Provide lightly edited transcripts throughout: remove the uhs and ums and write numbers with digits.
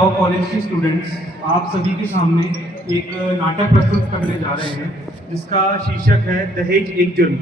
Law college के students आप सभी के सामने एक नाटक प्रस्तुत करने जा रहे हैं जिसका शीर्षक है दहेज एक जुर्म।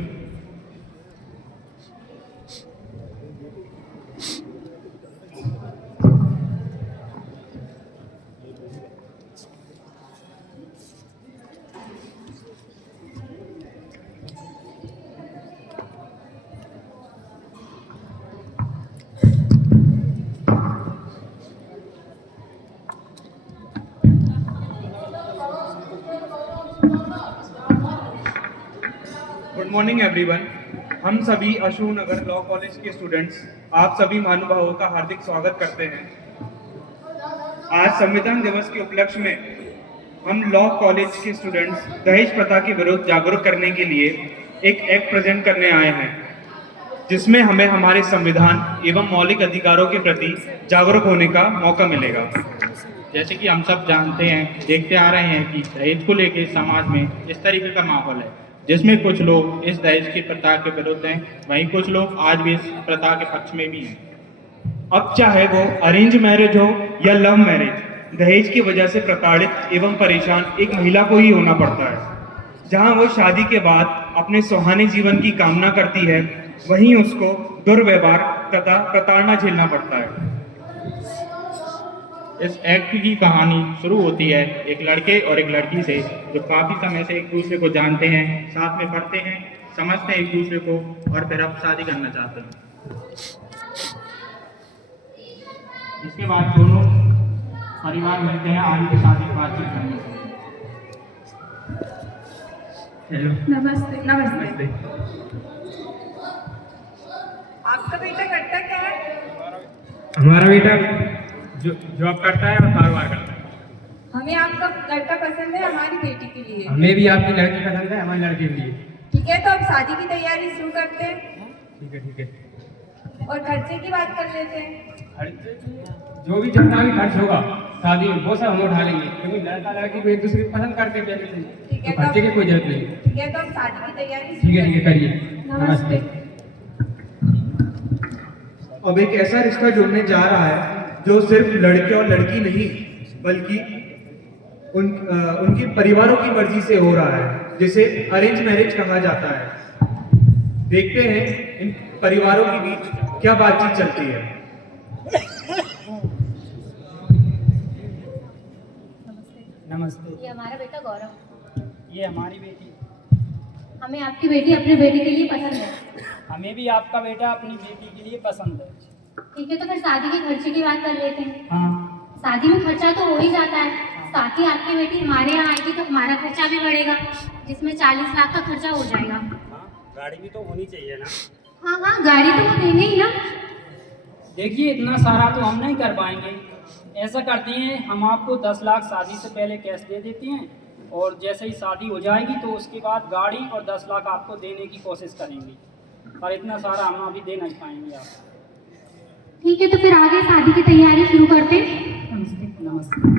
Good morning everyone. हम सभी अशोकनगर लॉ कॉलेज के स्टूडेंट्स आप सभी महानुभावों का हार्दिक स्वागत करते हैं। आज संविधान दिवस के उपलक्ष्य में हम लॉ कॉलेज के स्टूडेंट्स दहेज प्रथा के विरुद्ध जागरूक करने के लिए एक एक्ट प्रेजेंट करने आए हैं, जिसमें हमें हमारे संविधान एवं मौलिक अधिकारों के प्रति जागरूक होने का मौका मिलेगा। जैसे कि हम सब जानते हैं, देखते आ रहे हैं कि दहेज को लेकर समाज में इस तरीके का माहौल है, जिसमें कुछ लोग इस दहेज की प्रथा के विरुद्ध हैं, वहीं कुछ लोग आज भी इस प्रथा के पक्ष में भी हैं। अब चाहे वो अरेंज मैरिज हो या लव मैरिज, दहेज की वजह से प्रताड़ित एवं परेशान एक महिला को ही होना पड़ता है। जहां वो शादी के बाद अपने सुहाने जीवन की कामना करती है, वहीं उसको दुर्व्यवहार तथा प्रताड़ना झेलना पड़ता है। इस एक्ट की कहानी शुरू होती है एक लड़के और एक लड़की से, जो काफ़ी समय से एक दूसरे को जानते हैं, साथ में पढ़ते हैं, समझते हैं एक दूसरे को, और फिर अब शादी करना चाहते हैं। इसके बाद दोनों परिवार मिलते हैं आगे की शादी की बातचीत करने के लिए। हेलो, नमस्ते। नमस्ते। आपका बेटा करता क्या है? हमारा बेटा जॉब करता है और कारोबार करता है। हमें आपका लड़का पसंद है हमारी बेटी के लिए। हमें भी आपकी लड़की पसंद है, हमारे लड़के के लिए। ठीक है, तो अब शादी की तैयारी शुरू करते हैं ठीक है, ठीक है। और खर्चे की बात कर लेते हैं। जो भी जितना भी खर्च होगा शादी में वो सब हम उठा लेंगे, क्योंकि लड़का लड़की को एक दूसरे को पसंद करते हैं पहले से। ठीक है, तो खर्चे की कोई जरूरत नहीं। ठीक है, तो अब शादी की तैयारी ठीक है, ठीक है, करिए। नमस्ते। अब एक ऐसा रिश्ता जुड़ने जा रहा है जो सिर्फ लड़के और लड़की नहीं, बल्कि उनके परिवारों की मर्जी से हो रहा है, जिसे अरेंज मैरिज कहा जाता है। देखते हैं इन परिवारों के बीच क्या बातचीत चलती है। नमस्ते। ये हमारा बेटा गौरव। ये हमारी बेटी। हमें आपकी बेटी अपने बेटे के लिए पसंद है। हमें भी आपका बेटा अपनी बेटी के लिए पसंद है। ठीक है, तो फिर शादी के खर्चे की बात कर लेते हैं। हाँ। शादी में खर्चा तो हो ही जाता है, साथ ही आपकी बेटी हमारे यहाँ आएगी तो हमारा खर्चा भी बढ़ेगा, जिसमें 40 लाख का खर्चा हो जाएगा। हाँ, गाड़ी भी तो होनी चाहिए ना। हाँ हाँ, गाड़ी तो वो देंगे ही ना। देखिए, इतना सारा तो हम नहीं कर पाएंगे। ऐसा करते हैं, हम आपको 10 लाख शादी से पहले कैश दे देते हैं, और जैसे ही शादी हो जाएगी तो उसके बाद गाड़ी और 10 लाख आपको देने की कोशिश करेंगे, पर इतना सारा हम अभी दे नहीं पाएंगे आपको। ठीक है, तो फिर आगे शादी की तैयारी शुरू करते हैं। नमस्ते।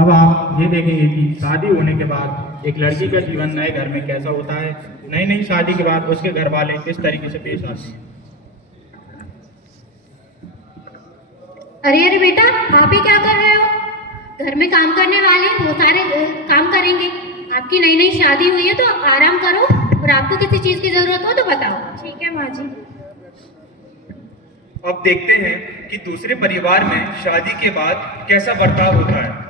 अब आप ये देखेंगे कि शादी होने के बाद एक लड़की का जीवन नए घर में कैसा होता है, नई नई शादी के बाद उसके घर वाले किस तरीके से पेश आते हैं। अरे अरे बेटा, आप ही क्या कर रहे हो? घर में काम करने वाले वो सारे काम करेंगे। आपकी नई नई शादी हुई है तो आराम करो, और आपको किसी चीज की जरूरत हो तो बताओ। ठीक है माँ जी। अब देखते हैं कि दूसरे परिवार में शादी के बाद कैसा बर्ताव होता है।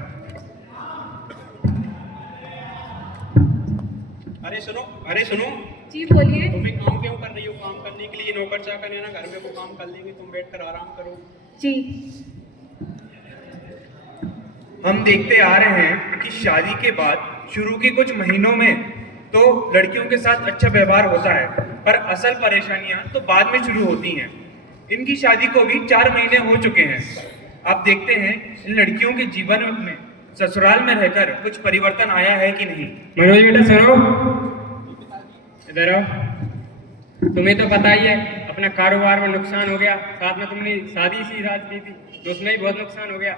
अरे सुनो, जी बोलिए। तुम्हें काम क्यों कर रही हो? काम करने के लिए नौकर चाकर है ना, घर में वो काम कर लेंगे, तुम बैठकर आराम करो। जी। हम देखते आ रहे हैं कि शादी के बाद शुरू के कुछ महीनों में तो लड़कियों के साथ अच्छा व्यवहार होता है, पर असल परेशानियां तो बाद में शुरू होती हैं। इनकी शादी को भी 4 महीने हो चुके हैं। अब देखते हैं इन लड़कियों के जीवन में ससुराल में रहकर कुछ परिवर्तन आया है कि नहीं। मनोज बेटा सुनो, इधर आओ। तुम्हें तो पता ही है, अपना कारोबार में नुकसान हो गया, साथ में तुमने शादी सी रात की थी तो उसमें भी बहुत नुकसान हो गया।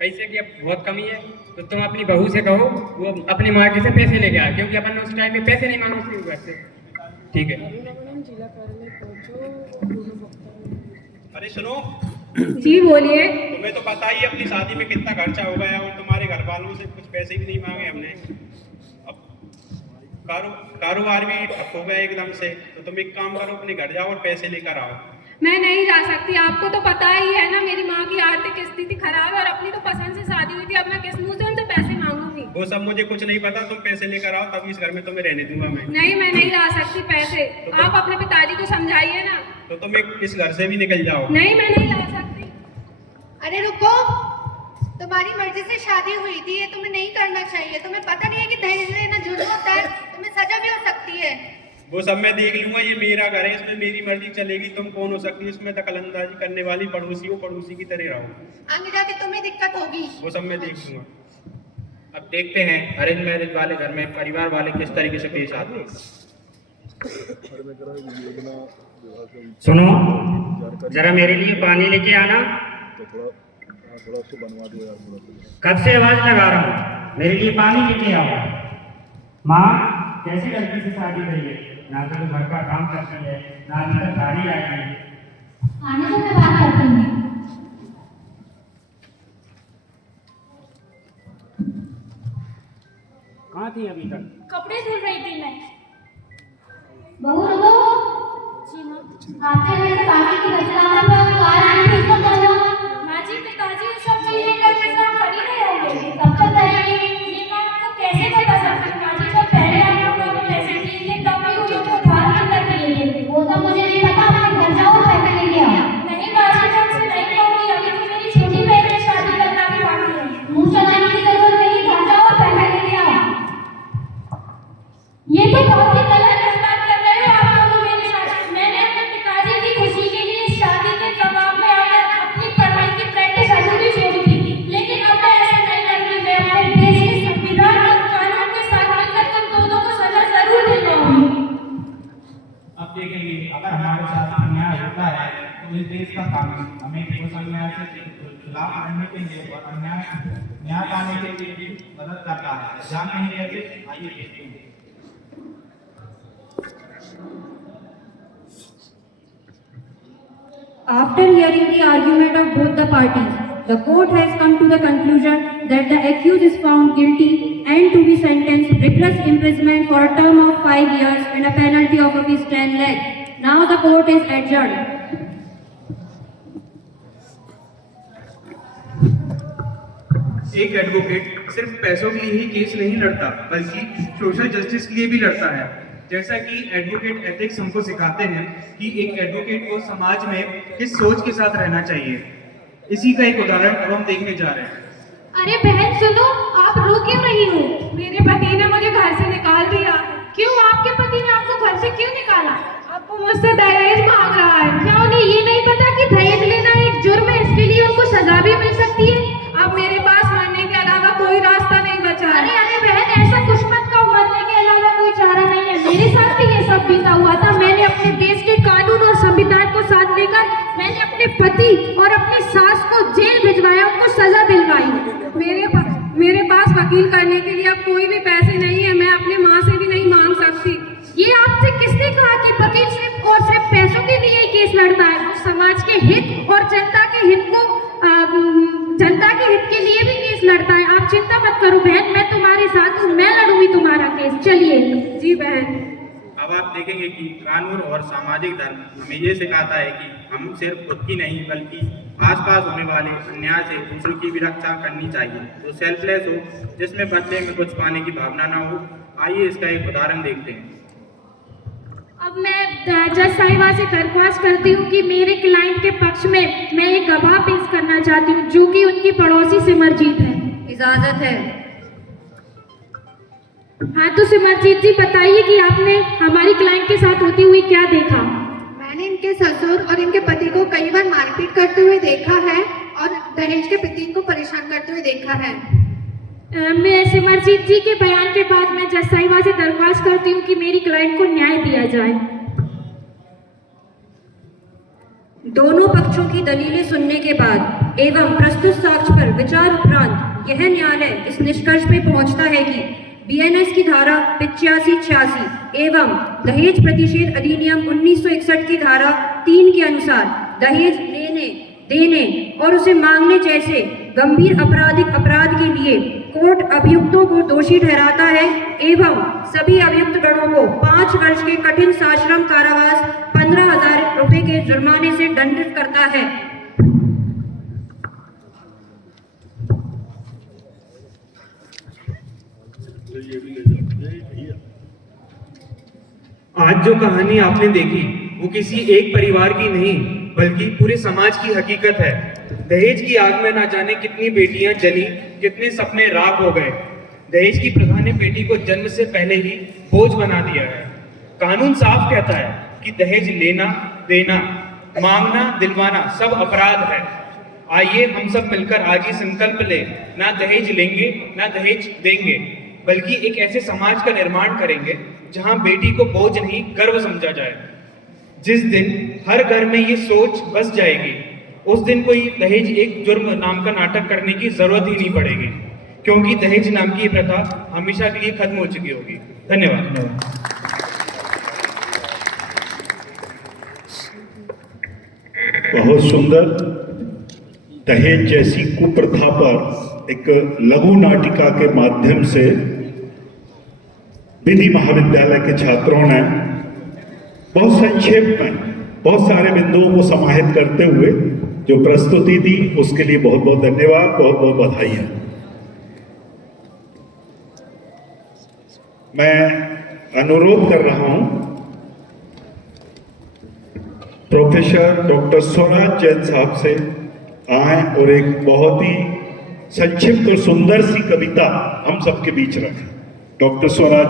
पैसे की अब बहुत कमी है, तो तुम अपनी बहू से कहो वो अपनी मार्केट से पैसे लेके आए, क्योंकि अपन उस टाइम में पैसे नहीं मांगे थी घर से। ठीक है। अरे सुनो, जी बोलिए। तुम्हें तो पता ही है अपनी शादी में कितना खर्चा हो गया और तुम्हारे घर वालों से कुछ पैसे भी नहीं मांगे हमने। अब कारोबार भी ठप हो गया एकदम से, तो तुम एक काम करो, अपने घर जाओ और पैसे लेकर आओ। मैं नहीं जा सकती, आपको तो पता ही है ना मेरी माँ की आर्थिक स्थिति खराब है और अपनी तो पसंद से शादी हुई थी। अब मैं किस मुंह से उनसे पैसे मांगूंगी? वो सब मुझे कुछ नहीं पता, तुम पैसे लेकर आओ तब इस घर में तुम्हें रहने दूंगा मैं। नहीं, मैं नहीं ला सकती पैसे। आप अपने पिताजी को समझाइए ना। तो तुम इस घर से भी निकल जाओ। नहीं, मैं नहीं ला सकती। अरे रुको, तुम्हारी मर्जी से शादी हुई थी, ये तुम्हें नहीं करना चाहिए। तुम्हें पता नहीं है कि दहेज लेना जुर्म होता है, तुम्हें सजा भी हो सकती है। वो सब मैं देख लूंगा, ये मेरा घर है, इसमें मेरी मर्जी चलेगी। तुम कौन हो सकती है इसमें दखलंदाजी करने वाली? पड़ोसी हो, पड़ोसी की तरह रहो। आगे जाके तुम्हें दिक्कत होगी। वो सब मैं देख लूंगा। अब देखते हैं अरेंज मैरिज वाले घर में परिवार वाले किस तरीके से पेश आते हैं। सुनो, जरा मेरे लिए पानी लेके आना। कब से आवाज लगा रहा हूँ, मेरे लिए पानी लेके आओ। माँ, कैसे लड़की से शादी करी है? ना तो घर का काम करती है, ना अभी तक गाड़ी आई है। आने से मैं बात करती हूँ। कहाँ थी अभी तक? कपड़े धुल रही थी मैं। बहू रुको। जी माँ। आपके घर से बाकी की बचलाना पर कार आने पे इसको क्या हुआ? माँ जी, पिताजी सब चीजें करके साथ कर ही रहे होंगे। तब तक करेंगे। ये मैं आपको कैसे बता सकती हूँ? माँ जी, जब पहले आप लोगों ने पैसे दिए थे तब भी उन्हें तो उधार नहीं करके लिए थे। वो सब मुझे नहीं पता, अपने घर जाओ पैसे लेके आओ। नहीं माँ जी, मैं उनसे नहीं कहूँगी। अभी तो मेरी छोटी बहन की शादी करना भी बाकी है। मुँह चलाने की जरूरत नहीं, घर जाओ पैसे लेके आओ। ये तो बहुत ही गलत बात कर रहे हो आप लोग मेरे साथ। मैंने अपने पिताजी की खुशी के लिए शादी के दबाव में आकर अपनी पढ़ाई की प्रैक्टिस अधूरी छोड़ी थी, लेकिन अब मैं ऐसा नहीं करूंगी। मैं अपने देश के संविधान और कानून के साथ मिलकर तुम दोनों को सजा जरूर दिलवाऊंगी। अब देखेंगे अगर हमारे साथ अन्याय होता है तो इस देश का कानून हमें उस अन्याय से खिलाफ लड़ने के लिए और न्याय पाने के लिए भी मदद करता है। जानते हैं कैसे? आइए देखते हैं। After hearing the argument of both the parties, the court has come to the conclusion that the accused is found guilty and to be sentenced rigorous imprisonment for a term of 5 years and a penalty of rupees 10 lakh. Now the court is adjourned. एक advocate सिर्फ पैसों के लिए ही case नहीं लड़ता, बल्कि social justice के लिए भी लड़ता है। जैसा कि एडवोकेट एथिक्स हमको सिखाते हैं कि एक एडवोकेट को समाज में किस सोच के साथ रहना चाहिए। इसी का एक उदाहरण अब हम देखने जा रहे हैं। अरे बहन सुनो, आप रो क्यों रही हो? मेरे पति ने मुझे घर से निकाल दिया। क्यों? आपके पति ने आपको घर से क्यों निकाला? अब वो मुझसे दहेज मांग रहा है। क्या उन्हें ये नहीं पता कि दहेज लेना एक जुर्म है, इसके लिए उनको सजा भी मिल सकती है? अब मेरे पास मरने के अलावा कोई रास्ता नहीं बचा है। अरे बहन, ऐसा कुछ मत कहो, मरने के अलावा कोई चारा नहीं है। मेरे साथ भी ये सब बीता हुआ था। मैंने अपने देश के कानून और संविधान को साथ लेकर मैंने अपने पति और अपनी सास को जेल भिजवाया, उनको सजा दिलवाई। मेरे पास वकील करने के लिए अब कोई भी पैसे नहीं है। मैं अपनी माँ से भी नहीं मांग सकती। ये आपसे किसने कहा कि वकील सिर्फ और सिर्फ पैसों के लिए ही केस लड़ता है? वो समाज के हित और जनता के हित के लिए भी केस लड़ता है। आप चिंता मत करो बहन, मैं तुम्हारे साथ हूँ, मैं लड़ूंगी तुम्हारा केस। चलिए। जी बहन। अब आप देखेंगे कि कानून और सामाजिक धर्म हमें ये सिखाता है कि हम सिर्फ खुद की नहीं बल्कि आसपास होने वाले अन्याय से दूसरों की भी रक्षा करनी चाहिए, जो सेल्फलेस हो, जिसमें बदले में कुछ पाने की भावना ना हो। आइए इसका एक उदाहरण देखते हैं। अब मैं जज साहिबा से दरख्वास्त करती हूँ कि मेरे क्लाइंट के पक्ष में मैं एक गवाह पेश करना चाहती हूँ, जो कि उनकी पड़ोसी सिमरजीत है। इजाजत है। हाँ तो सिमरजीत जी बताइए कि आपने हमारी क्लाइंट के साथ होती हुई क्या देखा? मैंने इनके ससुर और इनके पति को कई बार मारपीट करते हुए देखा है और दहेज के प्रति इनको परेशान करते हुए देखा है। मैं सिमरजीत जी के बयान के बाद मैं जज साहिबा से दरख्वास्त करती हूँ कि मेरी क्लाइंट को न्याय दिया जाए। दोनों पक्षों की दलीलें सुनने के बाद एवं प्रस्तुत साक्ष्य पर विचार उपरांत यह न्यायालय इस निष्कर्ष पे पहुंचता है कि बीएनएस की धारा 85-86 एवं दहेज प्रतिषेध अधिनियम 1961 की धारा 3 के अनुसार दहेज लेने, देने और उसे मांगने जैसे गंभीर आपराधिक अपराध के लिए कोर्ट अभियुक्तों को दोषी ठहराता है एवं सभी अभियुक्त गणों को 5 वर्ष के कठिन सश्रम कारावास 15,000 रुपए के जुर्माने से दंडित करता है। आज जो कहानी आपने देखी वो किसी एक परिवार की नहीं बल्कि पूरे समाज की हकीकत है। दहेज की आग में ना जाने कितनी बेटियां जली, कितने सपने राख हो गए। दहेज की प्रथा ने बेटी को जन्म से पहले ही बोझ बना दिया है। कानून साफ कहता है कि दहेज लेना, देना, मांगना, दिलवाना सब अपराध है। आइए हम सब मिलकर आज ही संकल्प ले, ना दहेज लेंगे ना दहेज देंगे, बल्कि एक ऐसे समाज का निर्माण करेंगे जहां बेटी को बोझ नहीं गर्व समझा जाए। जिस दिन हर घर में ये सोच बस जाएगी उस दिन कोई दहेज एक जुर्म नाम का नाटक करने की जरूरत ही नहीं पड़ेगी, क्योंकि दहेज नाम की ये प्रथा हमेशा के लिए खत्म हो चुकी होगी। धन्यवाद। बहुत सुंदर। दहेज जैसी कुप्रथा पर एक लघु नाटिका के माध्यम से विधि महाविद्यालय के छात्रों ने बहुत संक्षेप में बहुत सारे बिंदुओं को समाहित करते हुए जो प्रस्तुति दी उसके लिए बहुत बहुत धन्यवाद, बहुत बहुत बधाई है। मैं अनुरोध कर रहा हूं प्रोफेसर डॉक्टर स्वराज जैन साहब से आए और एक बहुत ही संक्षिप्त और सुंदर सी कविता हम सबके बीच रखें। डॉक्टर स्वराज